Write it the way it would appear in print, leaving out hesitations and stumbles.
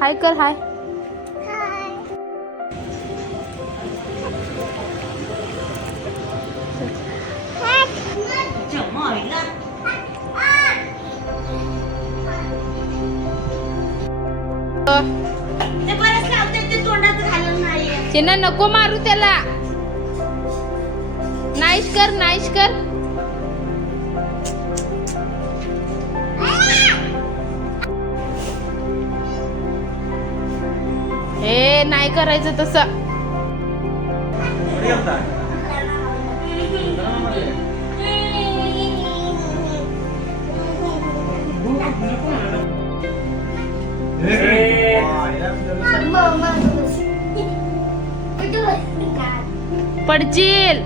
हाय कर हाय. चिन्ह नको मारू त्याला. नाईश कर नाईश कर. हे नाही करायचं तसं. पडशील.